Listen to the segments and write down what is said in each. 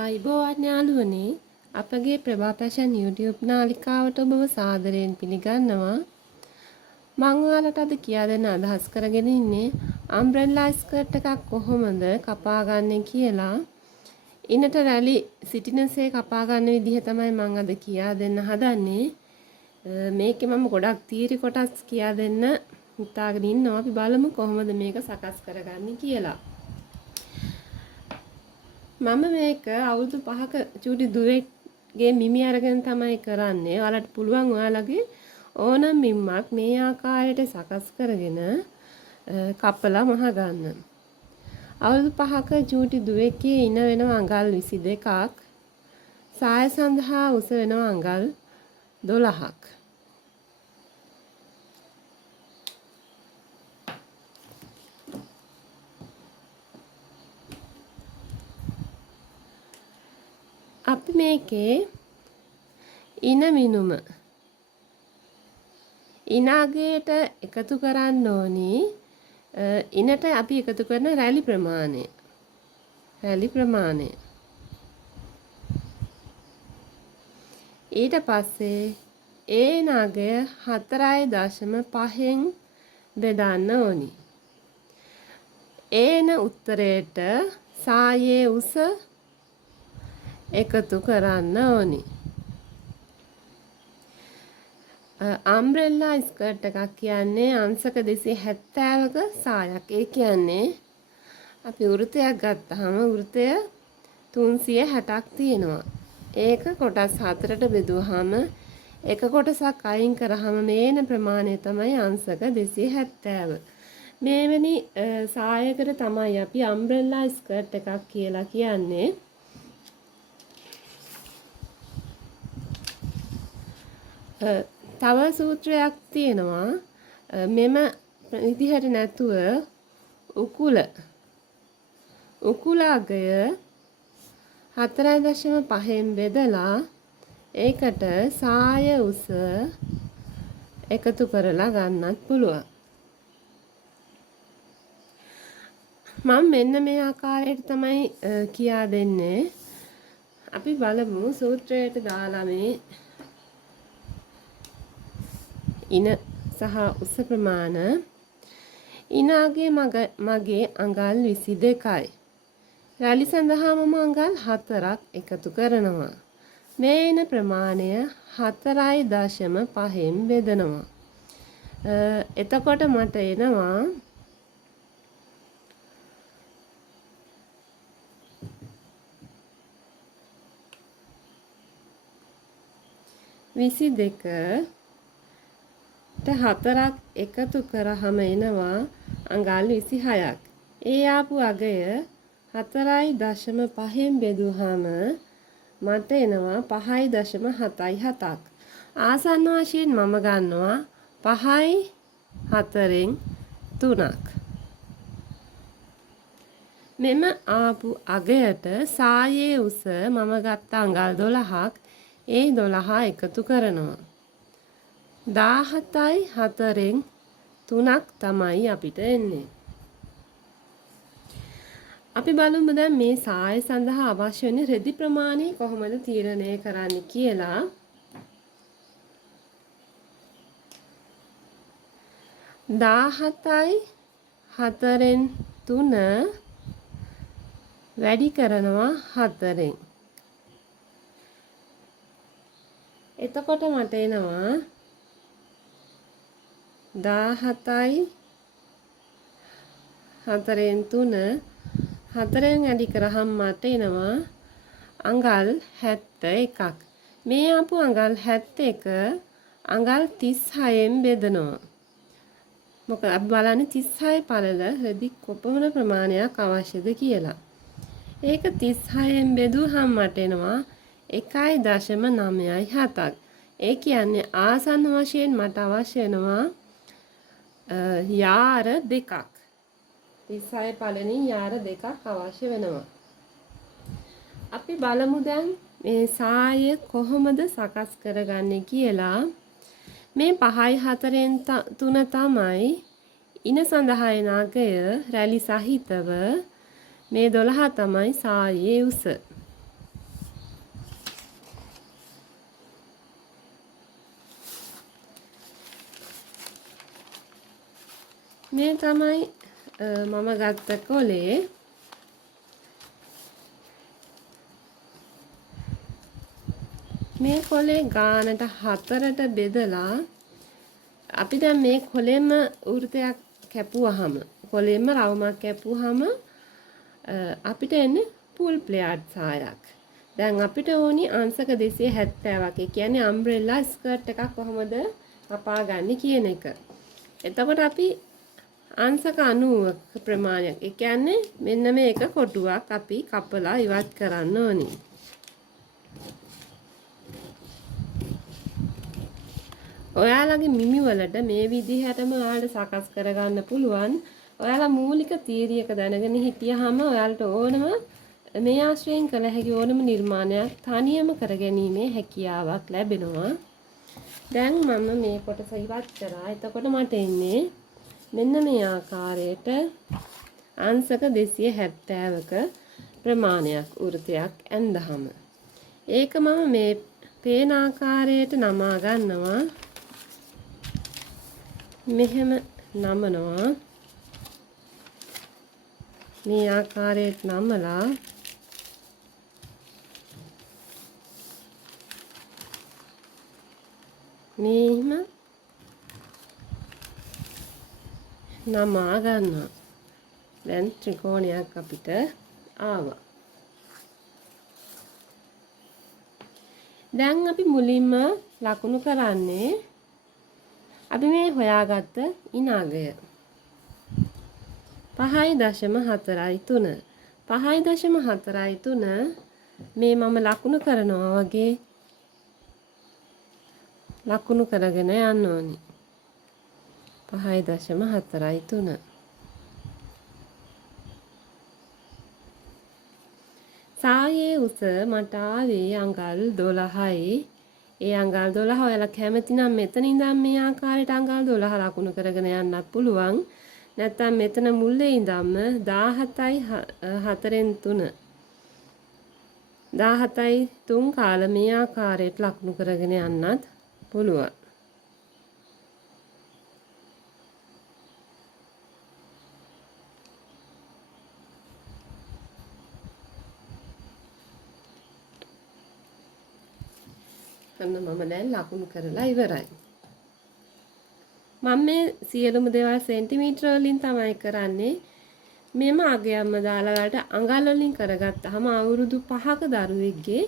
ආයිබෝවන් යාළුවනේ අපගේ ප්‍රභා passion YouTube නාලිකාවට ඔබව සාදරයෙන් පිළිගන්නවා. මම ඔයාලට අද කියා දෙන්න අදහස් කරගෙන ඉන්නේ අම්බ්‍රෙල්ලා ස්කර්ට් එකක් කොහොමද කපා ගන්න කියලා. ඉනට රැලි සිටිනසේ කපා ගන්න විදිහ තමයි මම අද කියා දෙන්න හදන්නේ. මේකේ මම ගොඩක් තීරි කොටස් කියා දෙන්න හිතාගෙන ඉන්නවා. අපි බලමු කොහොමද මේක සකස් කරගන්නේ කියලා. මම මේක අවුරුදු 5ක චූටි දුවෙක්ගේ මිමි අරගෙන තමයි කරන්නේ. ඔයාලට පුළුවන් ඔයාලගේ ඕනම මිම්මක් මේ ආකාරයට සකස් කරගෙන කපලා මහ ගන්න. අවුරුදු 5ක චූටි දුවෙක්ගේ ඉන වෙනවා අඟල් 22ක්. සාය සඳහා උස වෙනවා අඟල් 12ක්. අපි මේකේ ඉන මිනුම ඉනාගේට එකතු කරන්න ඕනි. ඉනට අපි එකතු කරන රැලි ප්‍රමාණය ඊට පස්සේ ඒ නාගය 4.5න් බෙදන්න ඕනි. ඒන උත්තරයට සායේ උස එකතු කරන්න ඕනි. අම්බ්‍රෙල්ලා ස්කර්ට් එකක් කියන්නේ අංශක 270ක සායක්. ඒ කියන්නේ අපි වෘතයක් ගත්තාම වෘතය 360ක් තියෙනවා. ඒක කොටස් 4ට බෙදුවාම එක කොටසක් අයින් කරාම මේන ප්‍රමාණය තමයි අංශක 270. මේවැනි සායකට තමයි අපි අම්බ්‍රෙල්ලා ස්කර්ට් එකක් කියලා කියන්නේ. තව සූත්‍රයක් තියෙනවා. මෙම විදිහට නැතුව උකුල අගය 4.5න් බෙදලා ඒකට සාය උස එකතු කරලා ගන්නත් පුළුවන්. මම මෙන්න මේ ආකාරයට තමයි කියා දෙන්නේ. අපි බලමු සූත්‍රයට දාලා මේ ඉන සහ උස ප්‍රමාණ. ඉනාගේ මගේ අඟල් 22යි. රැලි සඳහා මම අඟල් 4ක් එකතු කරනවා. මේ ඉන ප්‍රමාණය 4.5න් බෙදනවා. එතකොට මට එනවා 22 4ක් එකතු කරාම එනවා අඟල් 26ක්. ඒ ආපු අගය 4.5න් බෙදුවාම මට එනවා 5.77ක්. ආසන්න වශයෙන් මම ගන්නවා 5යි 4න් 3ක්. මෙම ආපු අගයට සායේ උස මම ගත්ත අඟල් 12ක්. ඒ 12 එකතු කරනවා. 17යි 4න් 3ක් තමයි අපිට එන්නේ. අපි බලමු දැන් මේ සාය සඳහා අවශ්‍ය වෙන රෙදි ප්‍රමාණය කොහොමද තීරණය කරන්නේ කියලා. දාහතයි 4න් 3 වැඩි කරනවා 4න්. එතකොට මට එනවා 17යි 4න් 3 4න් වැඩි කරාම මට එනවා අඟල් 71ක්. මේ ආපු අඟල් 71 අඟල් 36න් බෙදනවා. මොකද අපි බලන්නේ 36 පළල රෙදි කොපමණ ප්‍රමාණයක් අවශ්‍යද කියලා. ඒක 36න් බෙදුවහම මට එනවා 1.97ක්. ඒ කියන්නේ ආසන්න වශයෙන් මට අවශ්‍ය වෙනවා යාර දෙකක්. 36 පළලින් යාර දෙකක් අවශ්‍ය වෙනවා. අපි බලමු දැන් මේ සාය කොහොමද සකස් කරගන්නේ කියලා. මේ 5යි 4න් 3 තමයි ඉන සඳහා එන අගය රැලි සහිතව මේ 12 තමයි සායේ උස. මේ තමයි මම ගත්ත කොලේ. මේ කොලේ ගානට 4ට බෙදලා අපි දැන් මේ කොලෙම වෘතයක් කැපුවාම කොලෙම රවුමක් කැපුවාම අපිට එන්නේ ෆුල් ප්ලේයර් සායක්. දැන් අපිට ඕනි අංශක 270ක්. ඒ කියන්නේ අම්බ්‍රෙලා ස්කර්ට් එකක් කොහොමද කපාගන්නේ කියන එක. එතකොට අපි අංශක 90ක ප්‍රමාණයක්. ඒ කියන්නේ මෙන්න මේක කොටුවක් අපි කපලා ඉවත් කරන්න ඕනි. ඔයාලගේ මිමි වලට මේ විදිහටම ඔයාලට සකස් කරගන්න පුළුවන්. ඔයාලා මූලික තීරියක දැනගෙන හිටියාම ඔයාලට ඕනම මේ ආශ්‍රයෙන් කළ හැකි ඕනම නිර්මාණයක් තනියම කරගැනීමේ හැකියාවක් ලැබෙනවා. දැන් මම මේ කොටස ඉවත් කරා. එතකොට මට එන්නේ මෙන්න මේ ආකාරයට අංශක 270ක ප්‍රමාණයක් වෘතයක් ඇඳහම. ඒක මම මේ පේන ආකාරයට නමා ගන්නවා. මෙහෙම නමනවා. මේ ආකාරයට නමලා මෙහෙම නමා ගන්නවා. දැන් ත්‍රිකෝණයක් අපිට ආවා. දැන් අපි මුලින්ම ලකුණු කරන්නේ අපි මේ හොයාගත්ත ඉනාගය 5.43 5.43 මේ මම ලකුණු කරනවා වගේ ලකුණු කරගෙන යන්න ඕනි. 5.43 සායේ උස මට ආවේ අඟල් 12යි. ඒ අඟල් 12 ඔයාලා කැමති නම් මෙතන ඉඳන් මේ ආකාරයට අඟල් 12 ලකුණු කරගෙන යන්නත් පුළුවන්. නැත්නම් මෙතන මුල්ලේ ඉඳන්ම 17යි 4න් 3 17යි 3 කාල මේ ආකාරයට ලකුණු කරගෙන යන්නත් පුළුවන්. අන්න මම දැන් ලකුණු කරලා ඉවරයි. මම මේ සියලුම දේවල් සෙන්ටිමීටර වලින් තමයි කරන්නේ. මෙම අගයක්ම දාලා වලට අඟල් වලින් කරගත්තාම අවුරුදු 5ක දරුවෙක්ගේ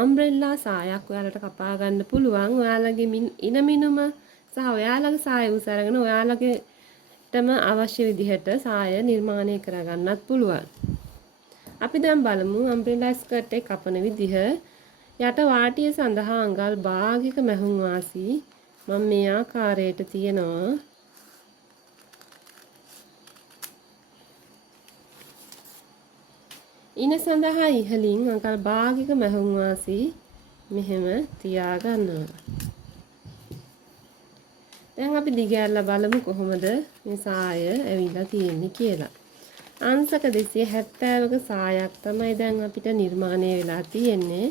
අම්බ්‍රෙල්ලා සායක් ඔයාලට කපා ගන්න පුළුවන්. ඔයාලගේ ඉන මිනුම සහ ඔයාලගේ සාය උස අරගෙන ඔයාලගේටම අවශ්‍ය විදිහට සාය නිර්මාණය කරගන්නත් පුළුවන්. අපි දැන් බලමු අම්බ්‍රෙල්ලා ස්කර්ට් එක කපන විදිහ. යට වාටිය සඳහා අඟල් භාගික මැහුම් වාසි මම මේ ආකාරයට තියනවා. ඉන සඳහා ඉහළින් අඟල් භාගික මැහුම් වාසි මෙහෙම තියා ගන්නවා. දැන් අපි දිගහැරලා බලමු කොහොමද මේ සාය ඇවිල්ලා තියෙන්නේ කියලා. අංශක 270ක සායක් තමයි දැන් අපිට නිර්මාණය වෙලා තියෙන්නේ.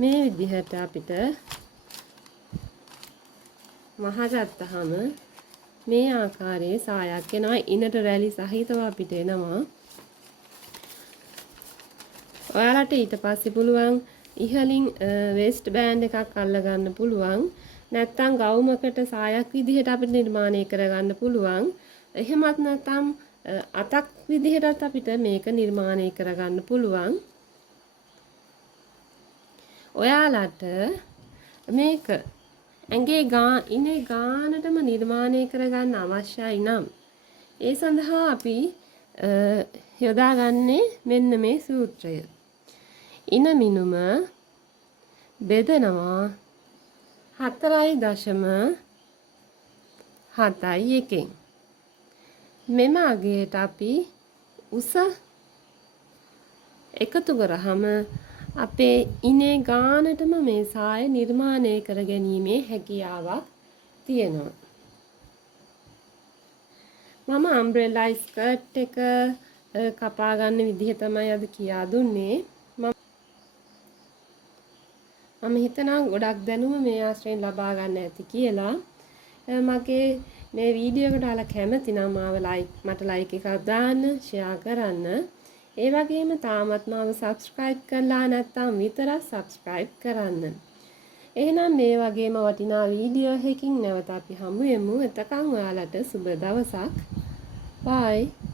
මේ විදිහට අපිට මහගත්තාම මේ ආකාරයේ සායක් එනවා. ඉනට රැලි සහිතව අපිට එනවා. ඔයාලට ඊට පස්සේ පුළුවන් ඉහළින් වෙස්ට් බෑන්ඩ් එකක් අල්ල ගන්න පුළුවන්. නැත්නම් ගවුමකට සායක් විදිහට අපිට නිර්මාණය කරගන්න පුළුවන්. එහෙමත් නැත්නම් අතක් විදිහටත් අපිට මේක නිර්මාණය කරගන්න පුළුවන්. ඔයාලට මේක ඇඟේ ඉනේ ගානටම නිර්මාණය කරගන්න අවශ්‍යයි නම් ඒ සඳහා අපි යොදාගන්නේ මෙන්න මේ සූත්‍රය. ඉන මිනුම බෙදනවා 4.71. මෙම අගයට අපි උස එකතු කරාම අපේ ඉනේ ගානටම මේ සාය නිර්මාණය කර ගැනීමේ හැකියාවක් තියෙනවා. මම අම්බ්‍රෙලා ස්කර්ට් එක කපා ගන්න විදිහ තමයි අද කියා දුන්නේ. මම හිතනවා ගොඩක් දැනුම මේ ආශ්‍රයෙන් ලබා ගන්න ඇති කියලා. මගේ මේ වීඩියෝ එකට ඔයාලා කැමති නම් මාව මට ලයික් එකක් දාන්න, ෂෙයා කරන්න. ඒ වගේම තාමත් මාව සබ්ස්ක්‍රයිබ් කරලා නැත්නම් විතරක් සබ්ස්ක්‍රයිබ් කරන්න. එහෙනම් මේ වගේම වටිනා වීඩියෝ එකකින් නැවත අපි හමු වෙමු. එතකන් ඔයාලට සුබ දවසක්. Bye.